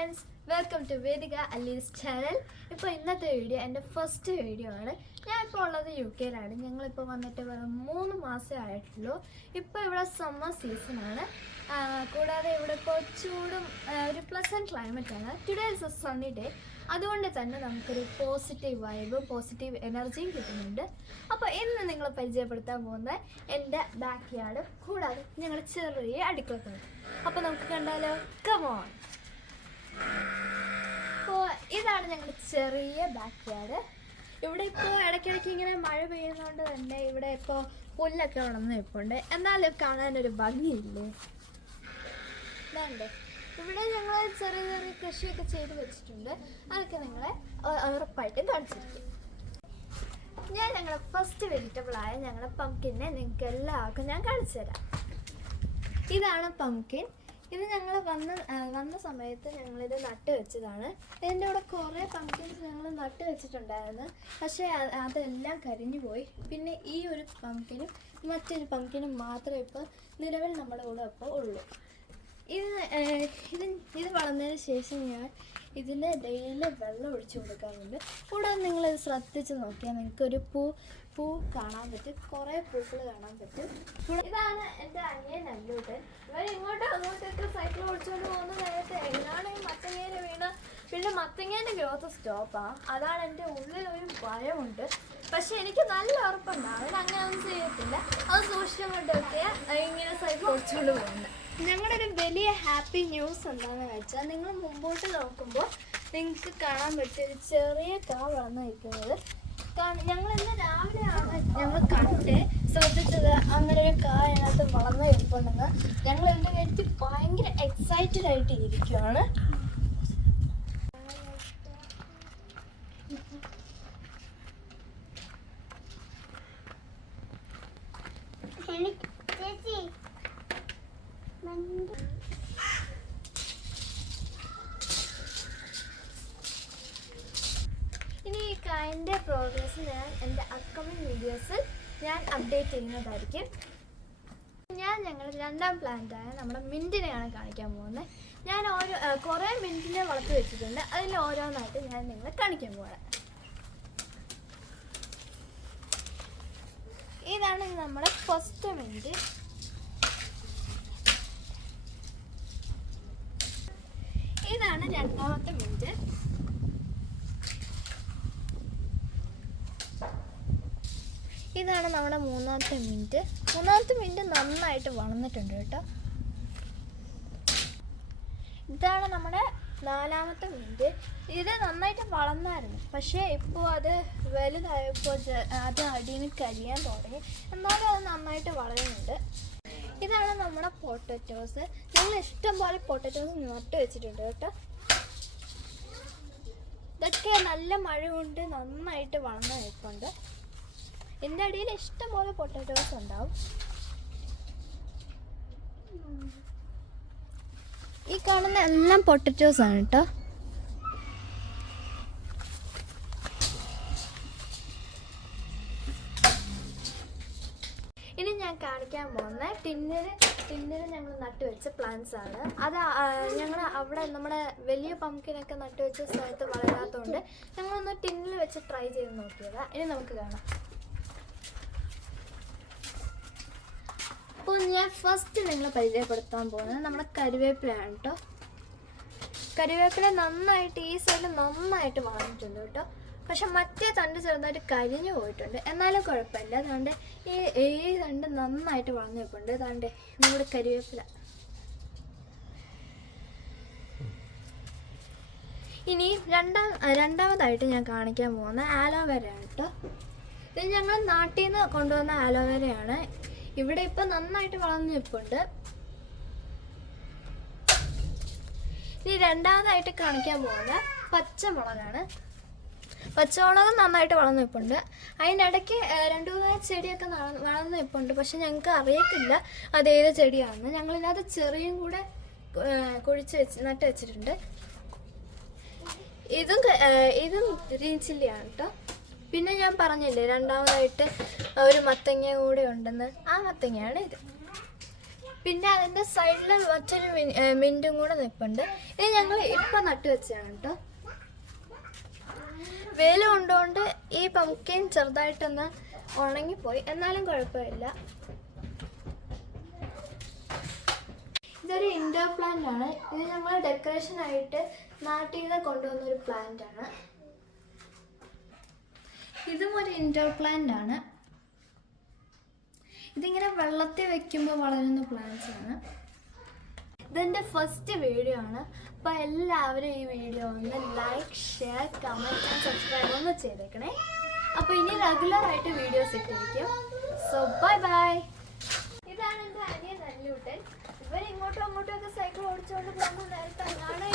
Friends, welcome to Vedika അല്ലീസ് channel. ഇപ്പോൾ ഇന്നത്തെ വീഡിയോ എൻ്റെ ഫസ്റ്റ് വീഡിയോ ആണ്. ഞാനിപ്പോൾ ഉള്ളത് UK-യിലാണ്. ഞങ്ങളിപ്പോൾ വന്നിട്ട് 3 മാസമേ ആയിട്ടുള്ളൂ. ഇപ്പോൾ ഇവിടെ സമ്മർ സീസണാണ്. കൂടാതെ ഇവിടെ ഇപ്പോൾ ചൂടും ഒരു പ്ലസൻറ്റ് ക്ലൈമറ്റാണ്. Today is a sunny day. അതുകൊണ്ട് തന്നെ നമുക്കൊരു പോസിറ്റീവ് വൈബും പോസിറ്റീവ് എനർജിയും കിട്ടുന്നുണ്ട്. അപ്പോൾ ഇന്ന് നിങ്ങളെ പരിചയപ്പെടുത്താൻ പോകുന്ന എൻ്റെ ബാക്ക് യാർഡ്, കൂടാതെ ഞങ്ങളുടെ ചെറിയ അടുക്കളത്തോട്. അപ്പോൾ നമുക്ക് കണ്ടാലോ? Come on. അപ്പോൾ ഇതാണ് ഞങ്ങളുടെ ചെറിയ ബാക്ക് യാർഡ്. ഇവിടെ ഇപ്പോൾ ഇടയ്ക്കിടയ്ക്ക് ഇങ്ങനെ മഴ പെയ്യുന്നതുകൊണ്ട് തന്നെ ഇവിടെ ഇപ്പോൾ പുല്ലൊക്കെ വളർന്ന് നിൽപ്പുണ്ട്. എന്നാലും കാണാനൊരു ഭംഗിയില്ലേ? ഇതാണ്ട് ഇവിടെ ഞങ്ങൾ ചെറിയ ചെറിയ കൃഷിയൊക്കെ ചെയ്ത് വെച്ചിട്ടുണ്ട്. അതൊക്കെ നിങ്ങളെ ഉറപ്പായിട്ടും കാണിച്ചിരിക്കും. ഞങ്ങളുടെ ഫസ്റ്റ് വെജിറ്റബിളായ ഞങ്ങളുടെ പംകിനെ നിങ്ങൾക്ക് എല്ലാവർക്കും ഞാൻ കാണിച്ചു തരാം. ഇതാണ് പംകിൻ. ഇത് ഞങ്ങൾ വന്ന സമയത്ത് ഞങ്ങളിത് നട്ട് വെച്ചതാണ്. ഇതിൻ്റെ കൂടെ കുറേ പംകിൻസ് ഞങ്ങൾ നട്ട് വെച്ചിട്ടുണ്ടായിരുന്നു. പക്ഷേ അതെല്ലാം കരിഞ്ഞു പോയി. പിന്നെ ഈ ഒരു പംകിനും മറ്റൊരു പംകിനും മാത്രമേ ഇപ്പോൾ നിലവിൽ നമ്മുടെ കൂടെ ഇപ്പോൾ ഉള്ളൂ. ഇത് വളർന്നതിന് ശേഷം ഞാൻ ഇതിന് ഡെയിലി വെള്ളം ഒഴിച്ചു കൊടുക്കാറുണ്ട്. കൂടാതെ നിങ്ങളിത് ശ്രദ്ധിച്ച് നോക്കിയാൽ നിങ്ങൾക്കൊരു പൂ കാണാൻ പറ്റും, കുറേ പൂക്കൾ കാണാൻ പറ്റും. ഇതാണ് എൻ്റെ അനിയൻ അല്ലൂട്ടൻ. ഇവർ ഇങ്ങോട്ടും അങ്ങോട്ടൊക്കെ സൈക്കിൾ ഓടിച്ചുകൊണ്ട് പോകുന്ന നേരത്തെ എങ്ങനെയാണ് ഈ മത്തങ്ങേനെ വീണ്. പിന്നെ മത്തങ്ങേൻ്റെ ഗ്രോത്ത് സ്റ്റോപ്പാണ്. അതാണ് എൻ്റെ ഉള്ളിലൊരു ഭയമുണ്ട്. പക്ഷെ എനിക്ക് നല്ല ഉറപ്പുണ്ട് അവൻ അങ്ങനെ ഒന്നും ചെയ്യത്തില്ല. അത് സൂക്ഷിച്ചുകൊണ്ടൊക്കെ ഇങ്ങനെ സൈക്കിൾ ഓടിച്ചുകൊണ്ട് പോകുന്നത്. ഞങ്ങളുടെ ഒരു വലിയ ഹാപ്പി ന്യൂസ് എന്താണെന്ന് വെച്ചാൽ, നിങ്ങൾ മുമ്പോട്ട് നോക്കുമ്പോൾ നിങ്ങൾക്ക് കാണാൻ പറ്റിയ ഒരു ചെറിയ കാ വളർന്നു നിൽക്കുന്നത്. ഞങ്ങൾ ഇന്ന് രാവിലെയാണ് ഞങ്ങൾ കണ്ട് ശ്രദ്ധിച്ചത് അങ്ങനെ ഒരു കാ അതിനകത്ത് വളർന്നു നിൽപ്പുണ്ടെന്ന്. ഞങ്ങൾ ഇതിൻ്റെ കാര്യത്തിൽ ഭയങ്കര എക്സൈറ്റഡ് ആയിട്ട് ഇരിക്കുകയാണ്. ഇനി ഈ കായൻ്റെ പ്രോഗ്രസ് ഞാൻ എൻ്റെ അപ്കമിങ് വീഡിയോസിൽ ഞാൻ അപ്ഡേറ്റ് ചെയ്യുന്നതായിരിക്കും. ഞങ്ങൾ രണ്ടാം പ്ലാന്റായ നമ്മുടെ മിൻറ്റിനെയാണ് കാണിക്കാൻ പോകുന്നത്. ഞാൻ കുറേ മിൻറ്റിനെ വളർത്തി വെച്ചിട്ടുണ്ട്. അതിൽ ഓരോന്നായിട്ട് ഞാൻ നിങ്ങളെ കാണിക്കാൻ പോകണം. ഇതാണ് നമ്മുടെ ഫസ്റ്റ് മിൻറ്റ്. ഇതാണ് രണ്ടാമത്തെ മിൻറ്റ്. ഇതാണ് നമ്മുടെ മൂന്നാമത്തെ മിൻറ്റ്. മൂന്നാമത്തെ മിൻറ്റ് നന്നായിട്ട് വളർന്നിട്ടുണ്ട് കേട്ടോ. ഇതാണ് നമ്മുടെ നാലാമത്തെ മിൻറ്റ്. ഇത് നന്നായിട്ട് വളർന്നായിരുന്നു, പക്ഷേ ഇപ്പോൾ അത് വലുതായപ്പോൾ അത് അടിയിൽ നിന്ന് കരിയാൻ തുടങ്ങി. എന്നാലും അത് നന്നായിട്ട് വളരുന്നുണ്ട്. ഇതാണ് നമ്മുടെ പൊട്ടറ്റോസ്. ഞങ്ങൾ ഇഷ്ടംപോലെ പൊട്ടറ്റോസ് നട്ട് വെച്ചിട്ടുണ്ട് കേട്ടോ. ഇതൊക്കെ നല്ല മഴ കൊണ്ട് നന്നായിട്ട് വളർന്നു നിൽപ്പുണ്ട്. എൻ്റെ അടിയിൽ ഇഷ്ടംപോലെ പൊട്ടറ്റോസ് ഉണ്ടാവും. ഈ കാണുന്ന എല്ലാം പൊട്ടറ്റോസ് ആണ് കേട്ടോ. ഇനി ഞാൻ കാണിക്കാൻ പോകുന്ന ടിന്നിൽ ഞങ്ങൾ നട്ടുവെച്ച പ്ലാന്റ്സ് ആണ്. അത് ഞങ്ങൾ അവിടെ നമ്മുടെ വലിയ പംകിനൊക്കെ നട്ടുവെച്ച സ്ഥലത്ത് വളരാത്തതുകൊണ്ട് ഞങ്ങളൊന്ന് ടിന്നിൽ വെച്ച് ട്രൈ ചെയ്ത് നോക്കിയതാണ്. ഇനി നമുക്ക് കാണാം. അപ്പോൾ ഞാൻ ഫസ്റ്റ് നിങ്ങളെ പരിചയപ്പെടുത്താൻ പോകുന്നത് നമ്മുടെ കരിവേപ്പിലയാണ് കേട്ടോ. കരിവേപ്പില നന്നായിട്ട് ഈ സൈഡിൽ നന്നായിട്ട് വളർന്നിട്ടുണ്ട് കേട്ടോ. പക്ഷെ മറ്റേ തണ്ട് ചെറുതായിട്ട് കരിഞ്ഞു പോയിട്ടുണ്ട്. എന്നാലും കുഴപ്പമില്ല. അതുകൊണ്ട് ഈ തണ്ട് നന്നായിട്ട് വളർന്നു പോയിട്ടുണ്ട്. അതുകൊണ്ട് നമ്മുടെ കരിവേപ്പില. ഇനി രണ്ടാമതായിട്ട് ഞാൻ കാണിക്കാൻ പോകുന്ന ആലോവേരയാണ് കേട്ടോ. ഇത് ഞങ്ങൾ നാട്ടിൽ നിന്ന് കൊണ്ടുവന്ന ആലോവേരയാണ്. ഇവിടെ ഇപ്പം നന്നായിട്ട് വളർന്നു നിൽപ്പുണ്ട്. ഇനി രണ്ടാമതായിട്ട് കാണിക്കാൻ പോകുന്നത് പച്ചമുളകാണ്. പച്ചമുളക് നന്നായിട്ട് വളർന്നു നിൽപ്പുണ്ട്. അതിനിടയ്ക്ക് 2-3 ചെടിയൊക്കെ വളർന്നു നിൽപ്പുണ്ട്. പക്ഷെ ഞങ്ങൾക്ക് അറിയത്തില്ല അതേത് ചെടിയാണെന്ന്. ഞങ്ങളിതിനകത്ത് ചെറിയും കൂടെ കുഴിച്ച് നട്ട് വെച്ചിട്ടുണ്ട്. ഇതും ഗ്രീൻ ചില്ലിയാണ് കേട്ടോ. പിന്നെ ഞാൻ പറഞ്ഞില്ലേ രണ്ടാമതായിട്ട് ഒരു മത്തങ്ങ കൂടെ ഉണ്ടെന്ന്. ആ മത്തങ്ങയാണ് ഇത്. പിന്നെ അതിൻ്റെ സൈഡിൽ മറ്റൊരു മിൻറ്റും കൂടെ നിൽപ്പുണ്ട്. ഇത് ഞങ്ങൾ ഇപ്പം നട്ടു വെച്ചതാണ് കേട്ടോ. വെയിൽ കൊണ്ടുകൊണ്ട് ഈ പംകിൻ ചെറുതായിട്ടൊന്ന് ഉണങ്ങിപ്പോയി, എന്നാലും കുഴപ്പമില്ല. ഇതൊരു ഇൻഡോർ പ്ലാന്റ് ആണ്. ഇത് ഞങ്ങൾ ഡെക്കറേഷനായിട്ട് നാട്ടിൽ നിന്ന് കൊണ്ടുവന്നൊരു പ്ലാന്റ് ആണ്. ഇതും ഒരു ഇൻഡോർ പ്ലാന്റ് ആണ്. ഇതിങ്ങനെ വെള്ളത്തിൽ വെക്കുമ്പോൾ വളരുന്ന പ്ലാന്റ്സ് ആണ്. ഇതെൻ്റെ ഫസ്റ്റ് വീഡിയോ ആണ്. അപ്പോൾ എല്ലാവരും ഈ വീഡിയോ ഒന്ന് like, share, comment and subscribe ഒന്ന് ചെയ്തേക്കണേ. അപ്പോൾ ഇനി റെഗുലറായിട്ട് വീഡിയോസ് ഇട്ടിരിക്കും. So bye bye. ഇതാണ് എൻ്റെ അനിയൻ നല്ലൂട്ടൻ. ഇവർ ഇങ്ങോട്ടും അങ്ങോട്ടും ഒക്കെ സൈക്കിൾ ഓടിച്ചുകൊണ്ട് പോകുമ്പോൾ നേരത്തെ കാണാൻ